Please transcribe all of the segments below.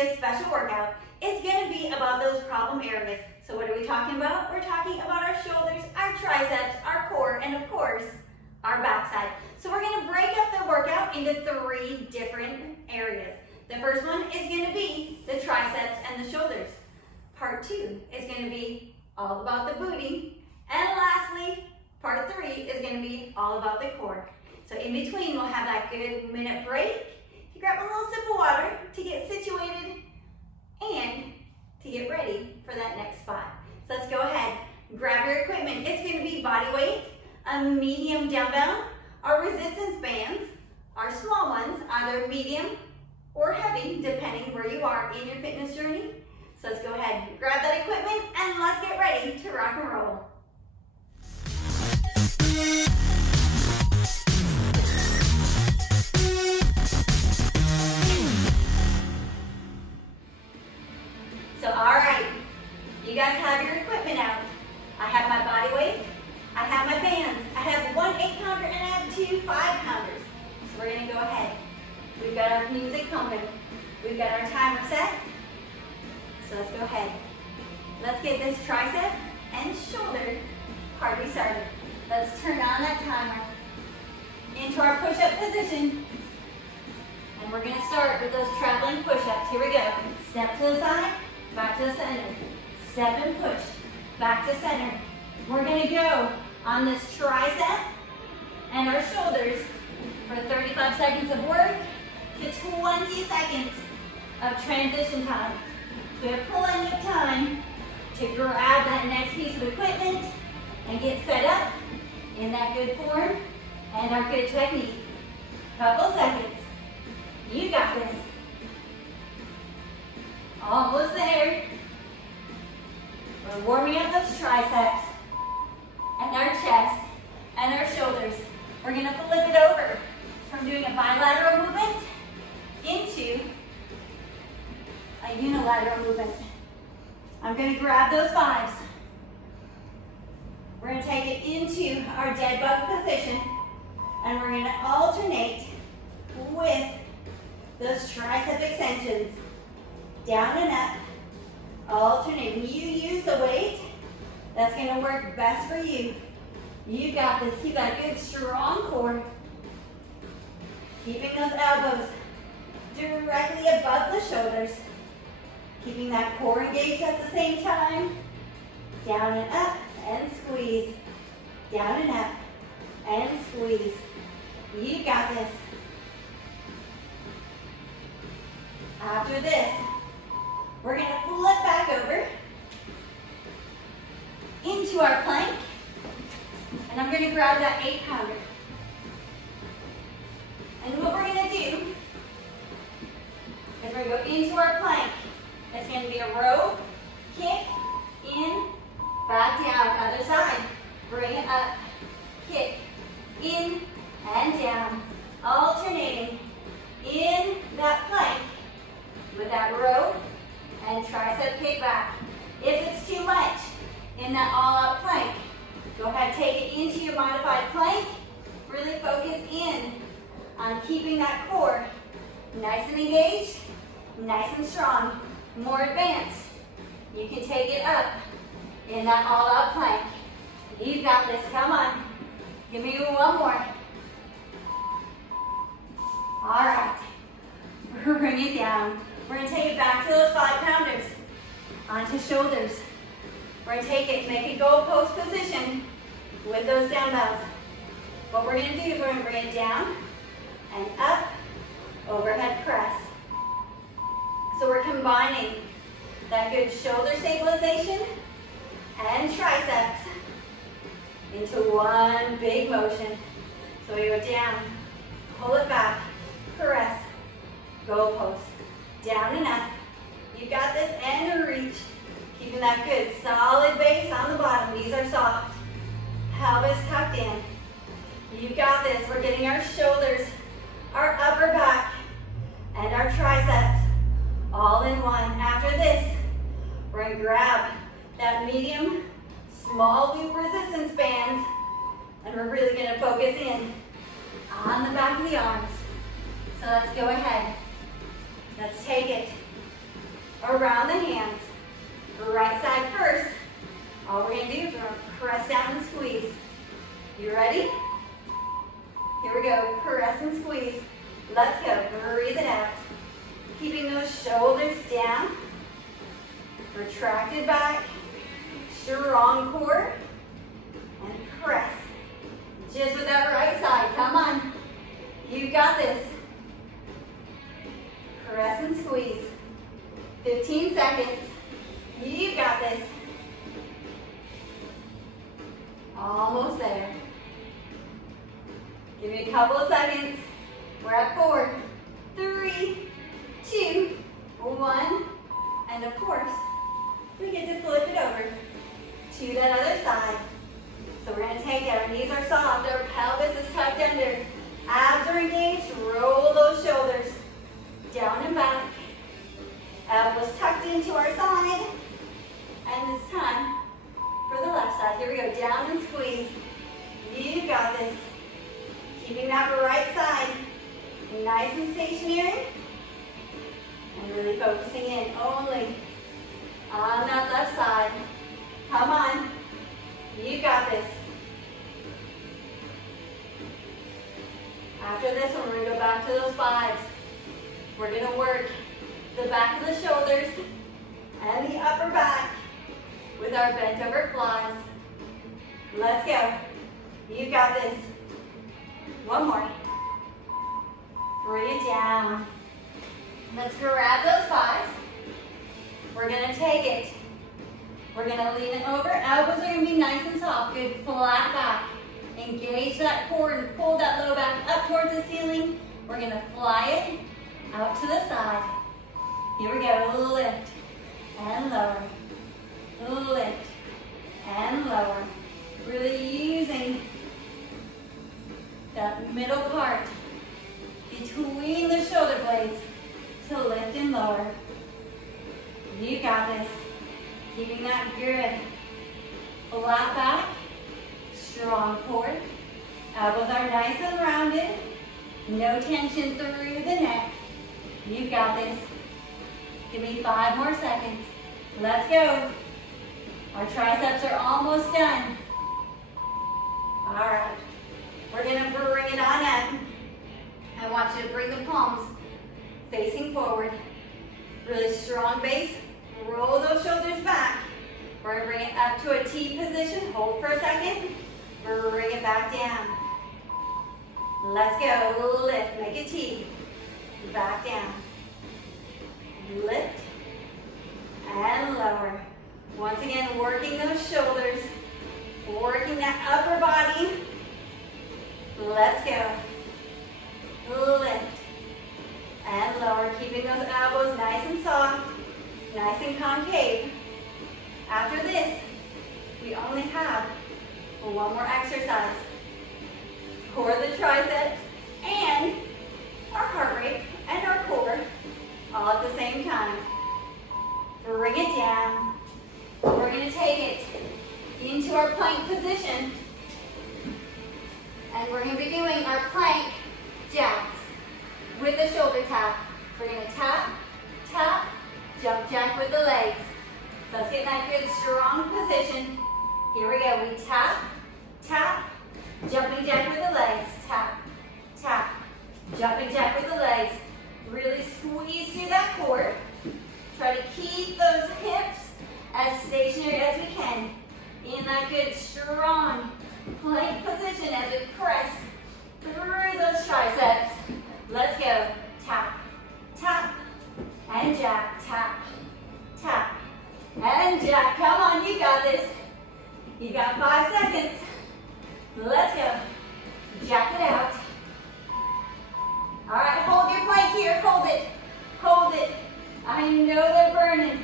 be a special workout. It's going to be about those problem areas. So what are we talking about? We're talking about our shoulders, our triceps, our core, and of course, our backside. So we're going to break up the workout into 3 different areas. The first one is going to be the triceps and the shoulders. Part 2 is going to be all about the booty. And lastly, part 3 is going to be all about the core. So in between, we'll have that good minute break to grab a little sip of water to get situated and to get ready for that next spot. So let's go ahead, grab your equipment. It's going to be body weight, a medium dumbbell, our resistance bands, our small ones, either medium or heavy, depending where you are in your fitness journey. So let's go ahead, grab that equipment, and let's get ready to rock and roll. So, all right, you guys have your equipment out. I have my body weight, I have my bands, I have 1 8-pounder and I have 2 5-pounders. So we're gonna go ahead. We've got our music pumping. We've got our timer set. So let's go ahead. Let's get this tricep and shoulder party started. Let's turn on that timer into our push-up position. And we're gonna start with those traveling push-ups. Here we go. Step to the side, back to the center. Step and push, back to center. We're gonna go on this tricep and our shoulders for 35 seconds of work to 20 seconds of transition time. So we have plenty of time to grab that next piece of equipment and get set up in that good form and our good technique. Couple seconds. You got this. Almost there. We're warming up those triceps and our chest and our shoulders. We're gonna flip it over from doing a bilateral movement into a unilateral movement. I'm gonna grab those 5s. We're gonna take it into our dead bug position and we're gonna alternate with those tricep extensions. Down and up, alternating. You use the weight that's gonna work best for you. You got this. Keep that good strong core. Keeping those elbows directly above the shoulders. Keeping that core engaged at the same time. Down and up and squeeze. Down and up and squeeze. You got this. After this, we're going to flip back over into our plank. And I'm going to grab that 8-pounder. And what we're going to do is we're going to go into our plank. It's going to be a row, kick, in, back down, other side. Bring it up, kick, in, and down. Alternating in that plank with that row and tricep kick back. If it's too much in that all-out plank, go ahead, take it into your modified plank. Really focus in on keeping that core nice and engaged, nice and strong. More advanced, you can take it up in that all-out plank. You've got this, come on. Give me one more. All right, bring it down. We're gonna take it back to those 5-pounders, onto shoulders. We're gonna take it, make a goalpost position with those dumbbells. What we're gonna do is we're gonna bring it down and up, overhead press. So we're combining that good shoulder stabilization and triceps into one big motion. So we go down, pull it back, press, goalpost, down and up. You got this, and reach. Keeping that good solid base on the bottom. These are soft. Pelvis tucked in. You got this. We're getting our shoulders, our upper back, and our triceps all in one. After this, we're going to grab that medium, small loop resistance bands, and we're really going to focus in on the back of the arms. So let's go ahead. Let's take it around the hands. Right side first. All we're gonna do is we're gonna press down and squeeze. You ready? Here we go, press and squeeze. Let's go, breathe it out. Keeping those shoulders down. Retracted back. Strong core. And press. Just with that right side, come on. You got this. Press and squeeze. 15 seconds. You got this. Almost there. Give me a couple of seconds. We're at 4, 3, 2, 1. And of course, we get to flip it over to that other side. So we're gonna take it, our knees are soft, our pelvis is tucked under, abs are engaged, roll those shoulders down and back. Elbows tucked into our side. And it's time for the left side. Here we go, down and squeeze. You got this. Keeping that right side nice and stationary. And really focusing in only on that left side. Come on. You got this. After this one, we're going to go back to those 5s. We're going to work the back of the shoulders and the upper back with our bent over flies. Let's go. You got this. One more. Bring it down. Let's grab those 5s. We're going to take it. We're going to lean it over. Elbows are going to be nice and soft. Good flat back. Engage that core and pull that low back up towards the ceiling. We're going to fly it out to the side. Here we go. Lift and lower. Lift and lower. Really using that middle part between the shoulder blades to lift and lower. You got this. Keeping that good. Flat back. Strong core. Elbows are nice and rounded. No tension through the neck. You got this. Give me 5 more seconds. Let's go. Our triceps are almost done. All right. We're going to bring it on up. I want you to bring the palms facing forward. Really strong base. Roll those shoulders back. We're going to bring it up to a T position. Hold for a second. Bring it back down. Let's go. Lift. Make a T. Back down. Lift. And lower. Once again, working those shoulders. Working that upper body. Let's go. Lift. And lower. Keeping those elbows nice and soft. Nice and concave. After this, we only have one more exercise for the triceps and our heart rate and our core all at the same time. Bring it down. We're going to take it into our plank position. And we're going to be doing our plank jacks with the shoulder tap. We're going to tap, tap, jump jack with the legs. So let's get in that good strong position. Here we go. We tap, tap, jumping jack with the legs. Tap, tap, jumping jack with the legs. Really squeeze through that core. Try to keep those hips as stationary as we can. In that good strong plank position as we press through those triceps. Let's go. Tap, tap, and jack. Tap, tap, and jack. Come on, you got this. You got 5 seconds. Let's go. Jack it out. All right, hold your plank here. Hold it. Hold it. I know they're burning,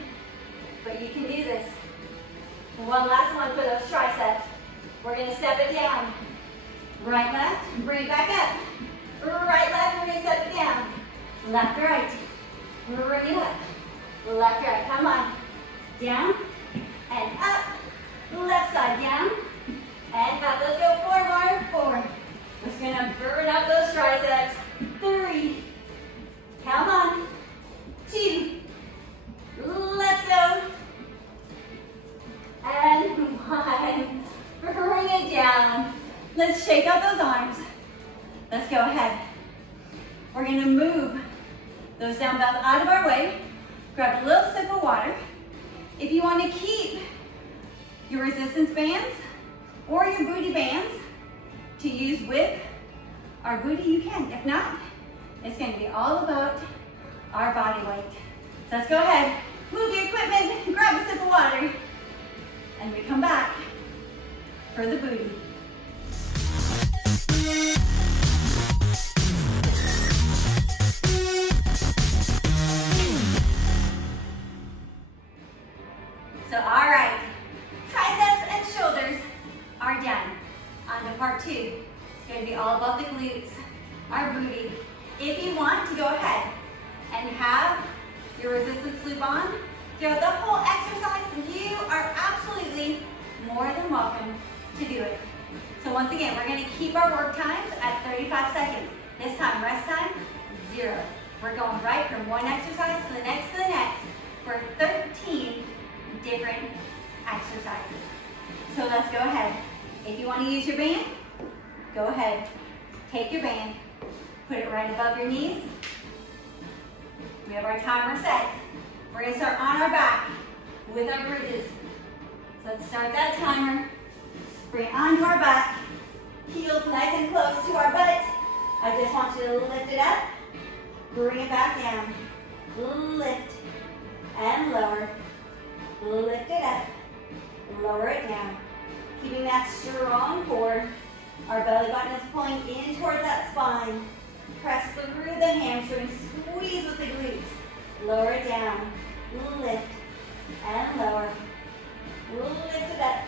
but you can do this. One last one for those triceps. We're going to step it down. Right, left, bring it back up. Right, left, we're going to step it down. Left, right. Bring it up. Left, right, come on. Down and up. Left side down and up. Let's go 4 more. 4. We're just going to burn up those triceps. 3. Come on. 2. We're going to move those dumbbells out of our way. Grab a little sip of water. If you want to keep your resistance bands or your booty bands to use with our booty, you can. If not, it's going to be all about our body weight. So let's go ahead, move your equipment, grab a sip of water, and we come back for the booty. So, all right, triceps and shoulders are done. On to part 2. It's going to be all about the glutes, our booty. If you want to go ahead and have your resistance loop on throughout the whole exercise, you are absolutely more than welcome to do it. So once again, we're going to keep our work times at 35 seconds. This time, rest time, 0. We're going right from one exercise to the next for 13 different exercises. So let's go ahead. If you want to use your band, go ahead. Take your band, put it right above your knees. We have our timer set. We're going to start on our back with our bridges. So let's start that timer. Bring it onto our back. Heels nice and close to our butt. I just want you to lift it up. Bring it back down. Lift and lower. Lift it up. Lower it down. Keeping that strong core. Our belly button is pulling in towards that spine. Press through the hamstrings. Squeeze with the glutes. Lower it down. Lift and lower. Lift it up.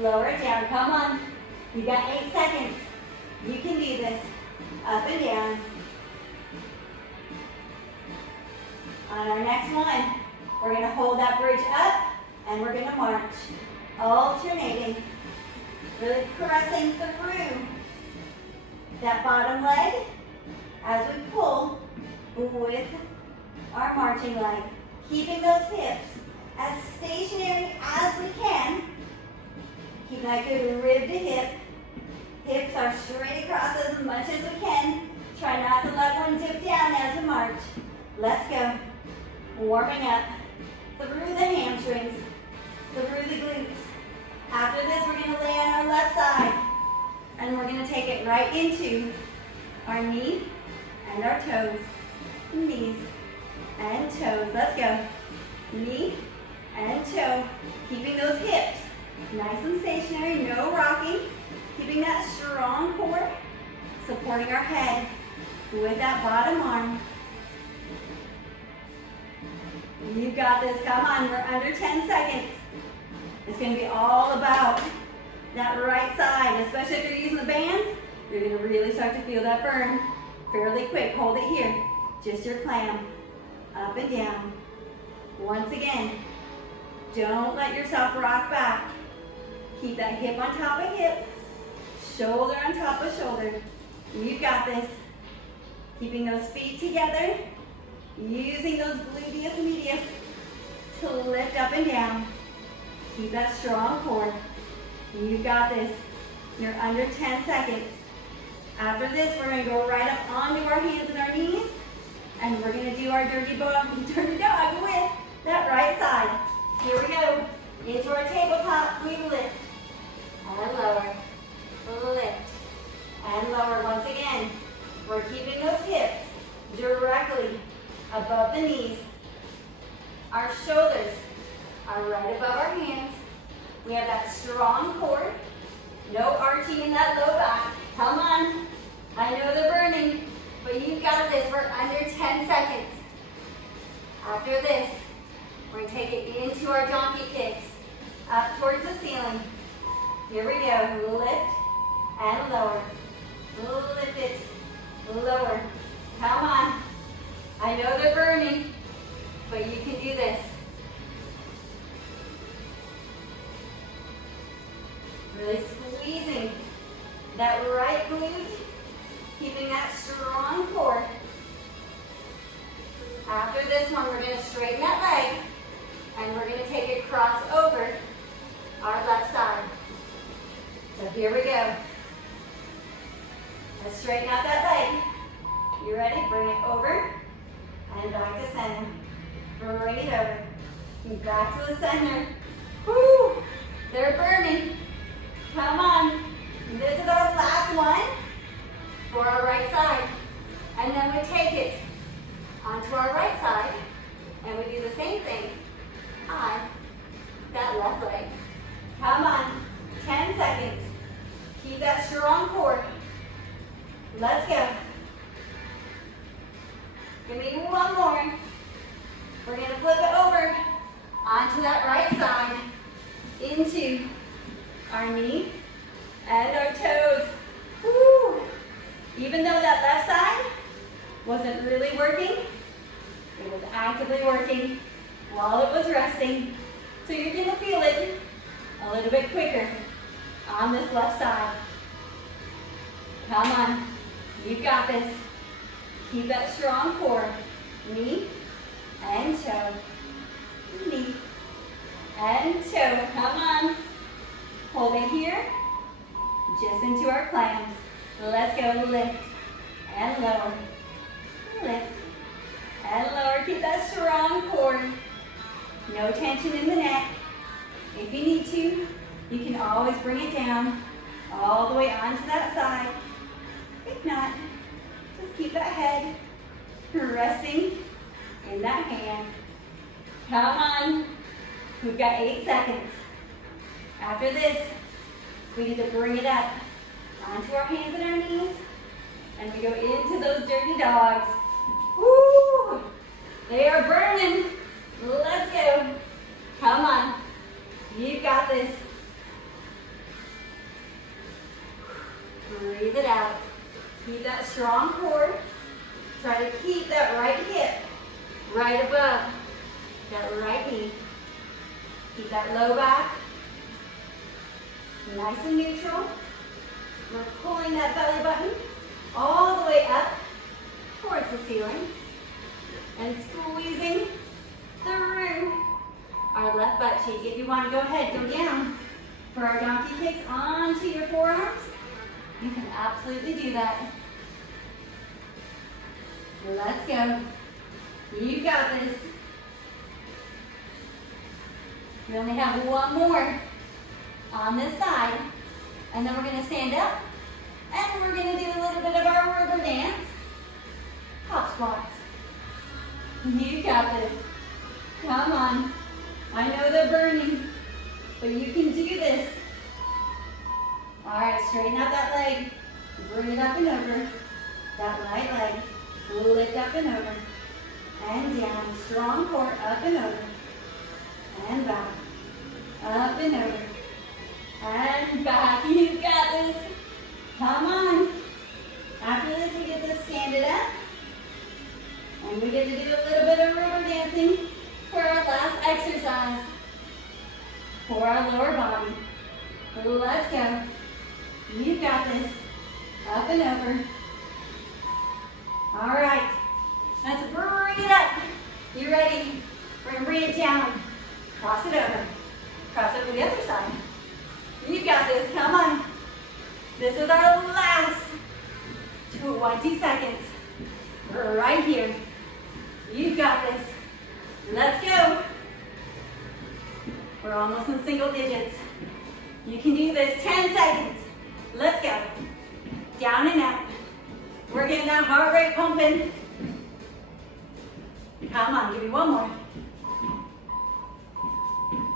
Lower it down. Come on. You got 8 seconds. You can do this. Up and down. On our next one, we're going to hold that bridge up and we're going to march. Alternating. Really pressing through that bottom leg as we pull with our marching leg. Keeping those hips as stationary as we can. Keep that good rib to hip. Hips are straight across as much as we can. Try not to let one dip down as we march. Let's go. Warming up through the hamstrings, through the glutes. After this, we're going to lay on our left side, and we're going to take it right into our knee and our toes. Knees and toes. Let's go. Knee and toe. Keeping those hips nice and stationary, no rocking. Keeping that strong core, supporting our head with that bottom arm. You've got this. Come on, we're under 10 seconds. It's going to be all about that right side, especially if you're using the bands. You're going to really start to feel that burn fairly quick. Hold it here. Just your clam. Up and down. Once again, don't let yourself rock back. Keep that hip on top of hip, shoulder on top of shoulder. You've got this. Keeping those feet together, using those gluteus medius to lift up and down. Keep that strong core. You've got this. You're under 10 seconds. After this, we're going to go right up onto our hands and our knees, and we're going to do our dirty dog with that right side. Here we go. Into our tabletop, we lift and lower. Lift and lower. Once again, we're keeping those hips directly above the knees. Our shoulders are right above our hands. We have that strong core. No arching in that low back. Come on. I know they're burning, but you've got this. We're under 10 seconds. After this, we're going to take it into our donkey kicks. Up towards the ceiling. Here we go. Lift and lower. Lift it. Lower. Come on. I know they're burning, but you can do this. Really squeezing that right glute, keeping that strong core. After this one, we're going to straighten that leg, and we're going to take it cross over our left side. So here we go. Let's straighten out that leg. You ready? Bring it over and back to center. Bring it over and back to the center. Woo! They're burning. Come on. This is our last one for our right side. And then we take it onto our right side and we do the same thing on that left leg. Come on. 10 seconds. Keep that strong core. Let's go. Give me one more. We're going to flip it over onto that right side into our knee and our toes. Woo. Even though that left side wasn't really working, it was actively working while it was resting. So you're going to feel it a little bit quicker on this left side. Come on. You've got this. Keep that strong core. Knee and toe. Knee and toe. Come on. Hold it here. Just into our clams. Let's go. Lift and lower. Lift and lower. Keep that strong core. No tension in the neck. If you need to, you can always bring it down all the way onto that side. If not, just keep that head resting in that hand. Come on. We've got 8 seconds. After this, we need to bring it up onto our hands and our knees, and we go into those dirty dogs. Woo! They are burning. Let's go. Come on. You've got this. Breathe it out. Keep that strong core. Try to keep that right hip right above that right knee. Keep that low back nice and neutral. We're pulling that belly button all the way up towards the ceiling and squeezing through our left butt cheek. If you want to go ahead, go down for our donkey kicks onto your forearms. You can absolutely do that. Let's go. You got this. We only have one more on this side. And then we're going to stand up. And we're going to do a little bit of our river dance. Hop squats. You got this. Come on. I know they're burning, but you can do this. All right, straighten out that leg. Bring it up and over. That right leg. Lift up and over. And down. Strong core. Up and over. And back. Up and over. And back. You got this. Come on. After this, we get to stand it up. And we get to do a little bit of river dancing for our last exercise for our lower body. Let's go. You've got this. Up and over. All right. Let's bring it up. You ready? We're going to bring it down. Cross it over. Cross over the other side. You've got this. Come on. This is our last 20 seconds. Right here. You've got this. Let's go. We're almost in single digits. You can do this. 10 seconds. Let's go. Down and up. We're getting that heart rate pumping. Come on, give me one more.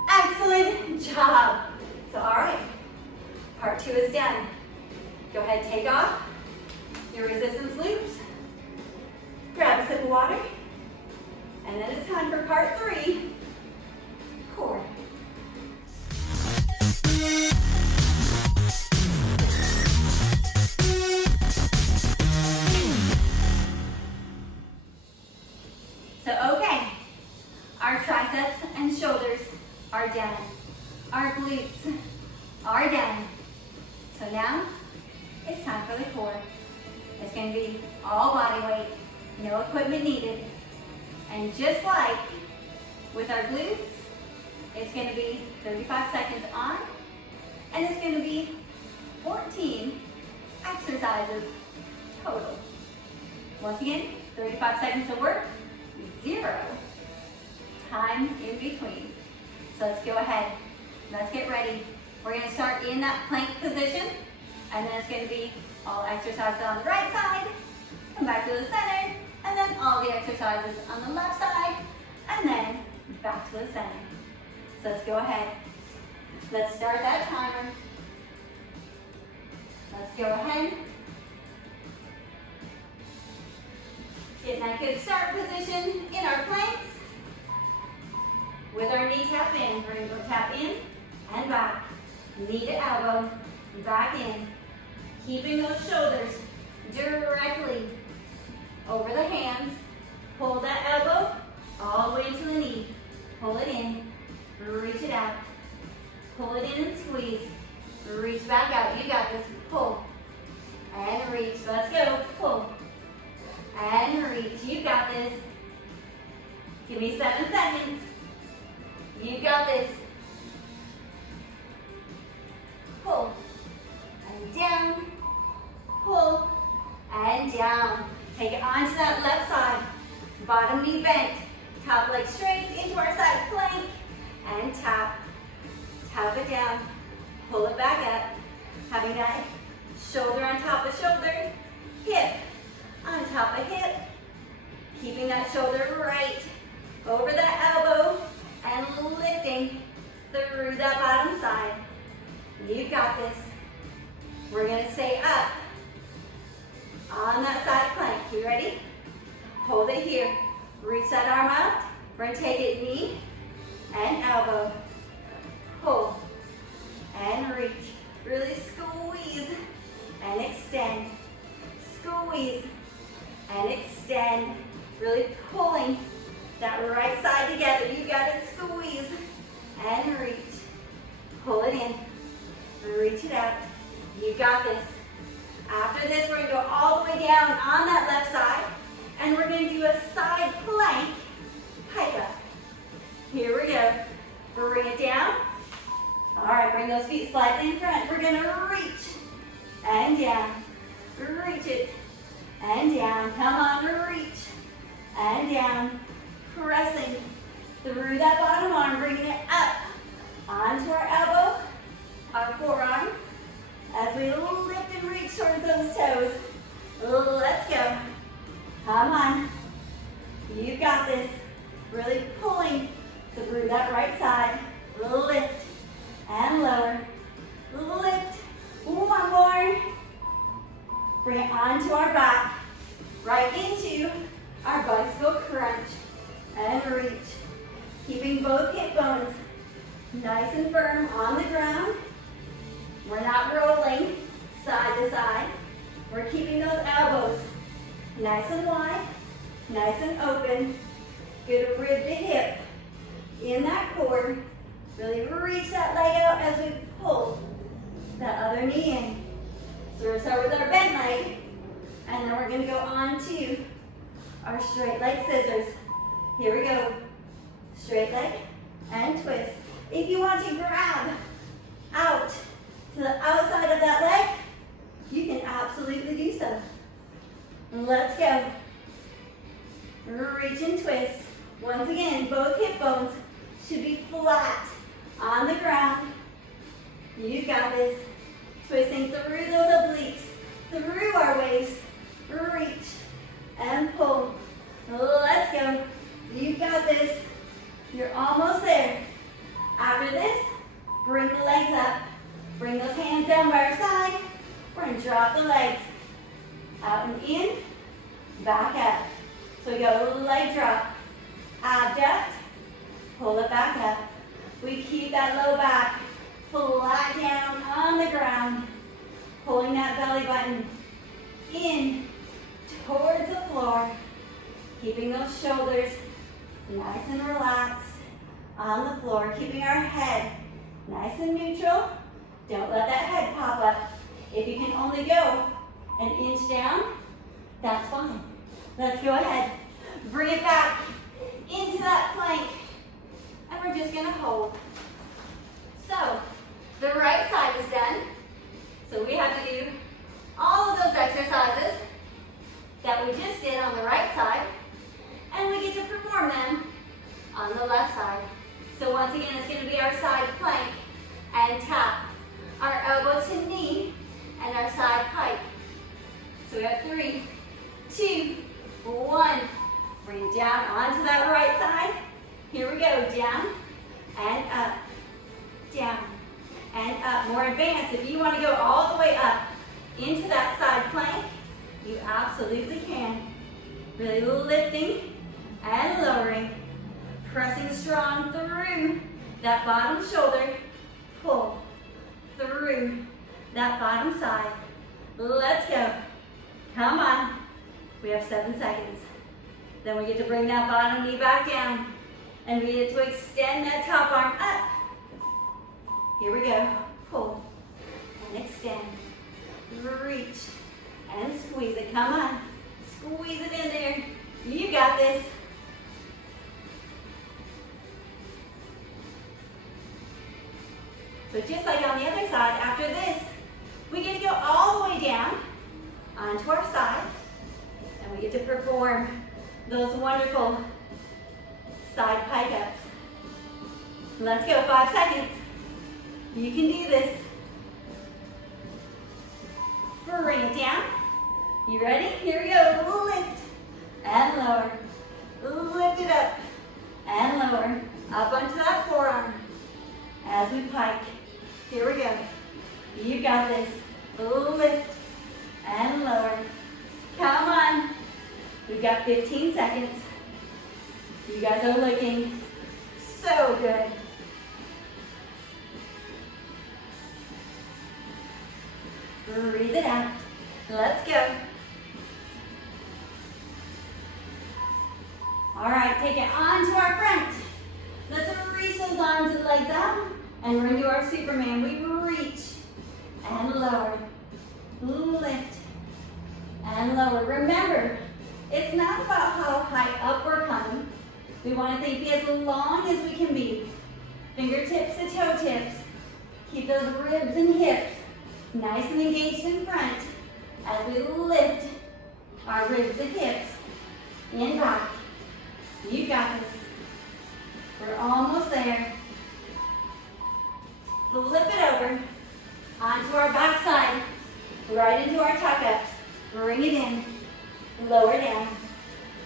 Excellent job. So, all right. Part 2 is done. Go ahead, take off your resistance loops. Grab a sip of water. And then it's time for part 3, core. So, okay, our triceps and shoulders are done. Our glutes are done. So now, it's time for the core. It's going to be all body weight, no equipment needed. And just like with our glutes, it's going to be 35 seconds on, and it's going to be 14 exercises total. Once again, 35 seconds of work, 0 time in between. So let's go ahead. Let's get ready. We're going to start in that plank position, and then it's going to be all exercises on the right side, come back to the center, and then all the exercises on the left side, and then back to the center. So let's go ahead. Let's start that timer. Let's go ahead. Get in that good start position in our planks. With our knee tap in, we're going to go tap in and back. Knee to elbow, back in. Keeping those shoulders directly over the hands. Pull that elbow all the way into the knee. Pull it in, reach it out. Pull it in and squeeze. Reach back out. You got this. Pull and reach. Let's go. Pull and reach. You got this. Give me 7 seconds. You got this. Pull and down. Pull and down. Take it onto that left side. Bottom knee bent. Top leg straight into our side plank and tap. Tap it down. Pull it back up. Having that shoulder on top of shoulder. Hip on top of hip. Keeping that shoulder right over that elbow and lifting through that bottom side. You've got this. We're going to stay up on that side plank. You ready? Hold it here. Reach that arm out. We're going to take it knee and elbow. Pull and reach. Really squeeze and extend. Squeeze and extend. Really pulling that right side together. You got it. Squeeze and reach. Pull it in. Reach it out. You got this. After this, we're going to go all the way down on that left side, and we're going to do a side plank hike up. Here we go. Bring it down. All right, bring those feet slightly in front. We're going to reach and down. Reach it and down. Come on, reach and down. Pressing through that bottom arm, bringing it up onto our elbow, our forearm, as we lift and reach towards those toes. Let's go. Come on. You've got this. Really pulling through that right side. Lift and lower. Lift. One more. Bring it onto our back. Right into our bicycle crunch. And reach. Keeping both hip bones nice and firm on the ground. We're not rolling side to side. We're keeping those elbows nice and wide, nice and open. Good rib to hip. In that core, really reach that leg out as we pull that other knee in. So we're going to start with our bent leg, and then we're going to go on to our straight leg scissors. Here we go. Straight leg and twist. If you want to grab out to the outside of that leg, you can absolutely do so. Let's go. Reach and twist. Once again, both hip bones should be flat on the ground. You've got this. Twisting through those obliques, through our waist. Reach and pull. Let's go. You've got this. You're almost there. After this, bring the legs up. Bring those hands down by our side. We're going to drop the legs. Out and in, back up. So we go leg drop, abduct, pull it back up. We keep that low back flat down on the ground, pulling that belly button in towards the floor, keeping those shoulders nice and relaxed on the floor, keeping our head nice and neutral. Don't let that head pop up. If you can only go an inch down, that's fine. Let's go ahead. Bring it back into that plank, and we're just gonna hold. So, the right side is done. So we have to do all of those exercises that that we just did on the right side, and we get to perform them on the left side. So once again, it's going to be our side plank and tap, our elbow to knee, and our side pike. So we have 3, 2, 1. Bring it down onto that right side. Here we go, down and up, down and up. More advanced. If you want to go all the way up into that side plank, you absolutely can. Really lifting and lowering, pressing strong through that bottom shoulder, pull through that bottom side. Let's go. Come on. We have 7 seconds. Then we get to bring that bottom knee back down, and we get to extend that top arm up. Here we go. Pull and extend. Reach and squeeze it. Come on. Squeeze it in there. You got this. So just like on the other side, after this, we get to go all the way down onto our side, and we get to perform those wonderful side pike ups. Let's go, 5 seconds. You can do this. Bring it down. You ready? Here we go. Lift and lower. Lift it up and lower. Up onto that forearm as we pike. Here we go. You got this. Lift and lower. Come on. We've got 15 seconds. You guys are looking so good. Breathe it out. Let's go. All right, take it onto our front. Let's reach those arms and legs out, and we're into our Superman. We reach and lower, lift and lower. Remember, it's not about how high up we're coming. We want to be as long as we can be. Fingertips to toe tips. Keep those ribs and hips nice and engaged in front as we lift our ribs and hips in back. You got this. We're almost there. Flip it over onto our back side, right into our tuck ups. Bring it in, lower down,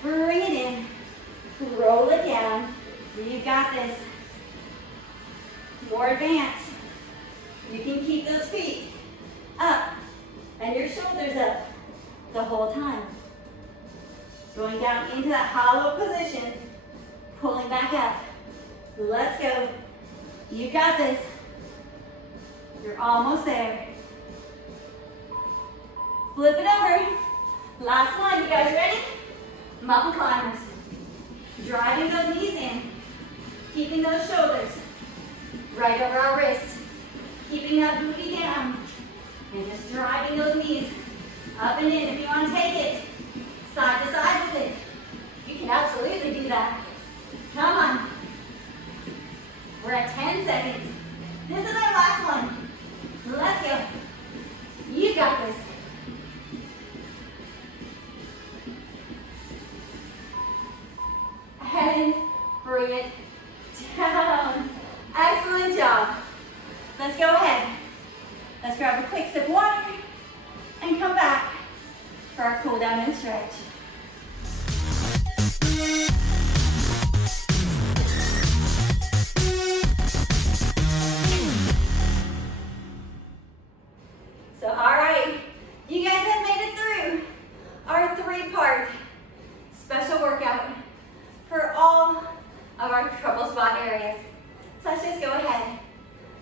bring it in, roll it down. You got this. More advanced. You can keep those feet up and your shoulders up the whole time. Going down into that hollow position, pulling back up. Let's go. You got this. You're almost there. Flip it over. Last one. You guys ready? Mountain climbers. Driving those knees in. Keeping those shoulders right over our wrists. Keeping that booty down. And just driving those knees up and in. If you want to take it side to side with it, you can absolutely do that. Come on. We're at 10 seconds. This is our last one. Let's go. You got this. And bring it down. Excellent job. Let's go ahead. Let's grab a quick sip of water and come back for our cool down and stretch. So, all right, you guys have made it through our 3-part special workout for all of our trouble spot areas. So let's just go ahead.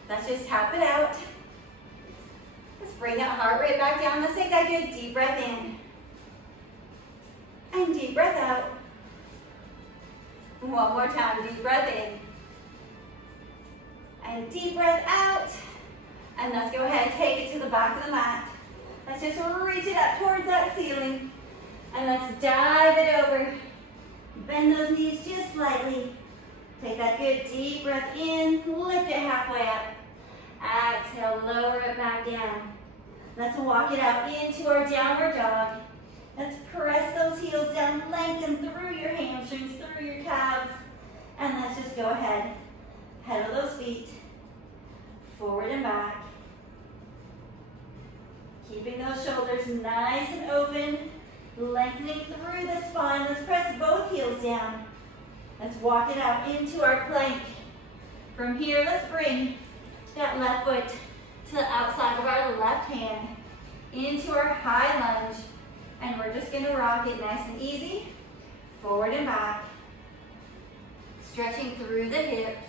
Let's just tap it out. Let's bring that heart rate back down. Let's take that good deep breath in. And deep breath out. One more time, deep breath in. And deep breath out. And let's go ahead and take it to the back of the mat. Let's just reach it up towards that ceiling. And let's dive it over. Bend those knees just slightly. Take that good deep breath in. Lift it halfway up. Exhale, lower it back down. Let's walk it out into our downward dog. Let's press those heels down, lengthen through your hamstrings, through your calves. And let's just go ahead, pedal those feet, forward and back. Keeping those shoulders nice and open, lengthening through the spine. Let's press both heels down. Let's walk it out into our plank. From here, let's bring that left foot to the outside of our left hand into our high lunge. And we're just gonna rock it nice and easy, forward and back, stretching through the hips,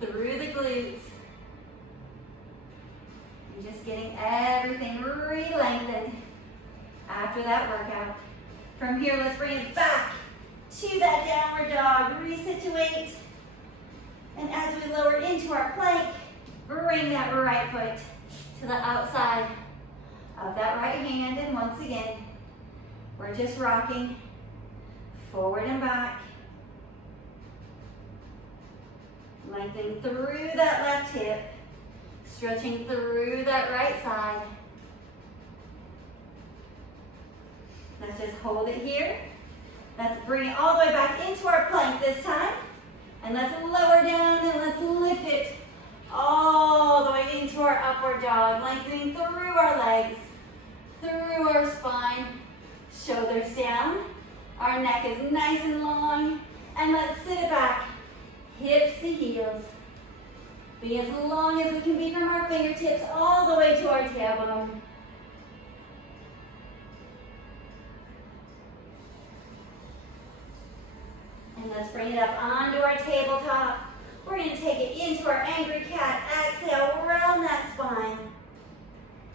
through the glutes, and just getting everything re-lengthened after that workout. From here, let's bring it back to that downward dog, resituate. And as we lower into our plank, bring that right foot to the outside of that right hand. And once again, we're just rocking forward and back, lengthening through that left hip, stretching through that right side. Let's just hold it here. Let's bring it all the way back into our plank this time. And let's lower down and let's lift it all the way into our upward dog, lengthening through our legs, through our spine, shoulders down. Our neck is nice and long. And let's sit it back, hips to heels. Be as long as we can be from our fingertips all the way to our tailbone. And let's bring it up onto our tabletop. We're going to take it into our angry cat. Exhale, round that spine.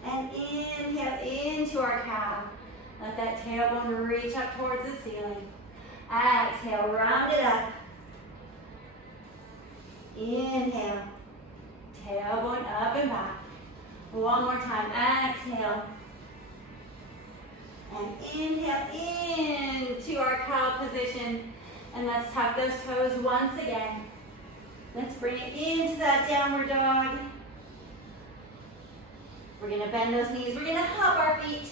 And inhale into our cow. Let that tailbone reach up towards the ceiling. Exhale, round it up. Inhale. Tailbone up and back. One more time. Exhale. And inhale into our cow position. And let's tuck those toes once again. Let's bring it into that downward dog. We're going to bend those knees. We're going to hop our feet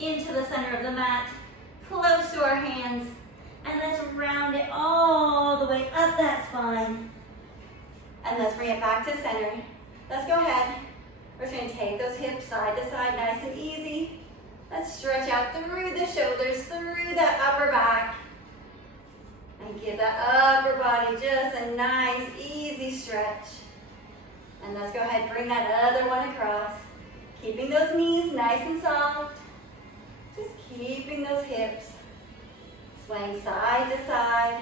into the center of the mat, close to our hands. And let's round it all the way up that spine. And let's bring it back to center. Let's go ahead. We're just going to take those hips side to side, nice and easy. Let's stretch out through the shoulders, through that upper back. And give that upper body just a nice, easy stretch. And let's go ahead and bring that other one across. Keeping those knees nice and soft. Just keeping those hips swaying side to side.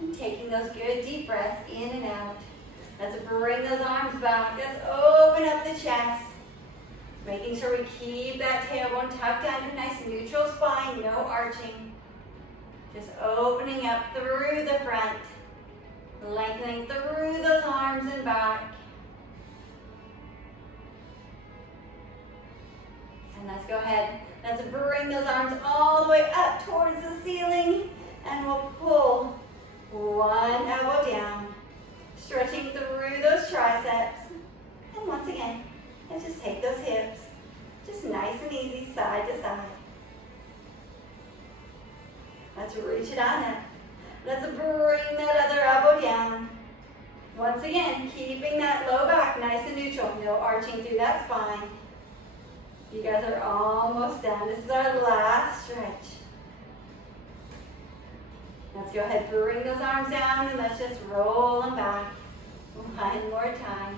And taking those good deep breaths in and out. Let's bring those arms back. Let's open up the chest. Making sure we keep that tailbone tucked under, nice neutral spine, no arching. Just opening up through the front. Lengthening through those arms and back. And let's go ahead. Let's bring those arms all the way up towards the ceiling. And we'll pull one elbow down. Stretching through those triceps. And once again, let's just take those hips. Just nice and easy, side to side. Let's reach it on up. Let's bring that other elbow down. Once again, keeping that low back nice and neutral. No arching through that spine. You guys are almost done. This is our last stretch. Let's go ahead, bring those arms down, and let's just roll them back. One more time.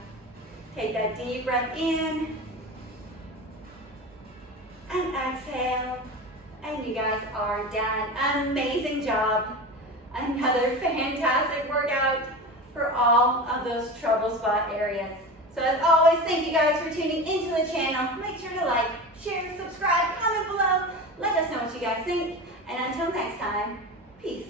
Take that deep breath in. And exhale. And you guys are done. Amazing job. Another fantastic workout for all of those trouble spot areas. So as always, thank you guys for tuning into the channel. Make sure to like, share, subscribe, comment below. Let us know what you guys think. And until next time, peace.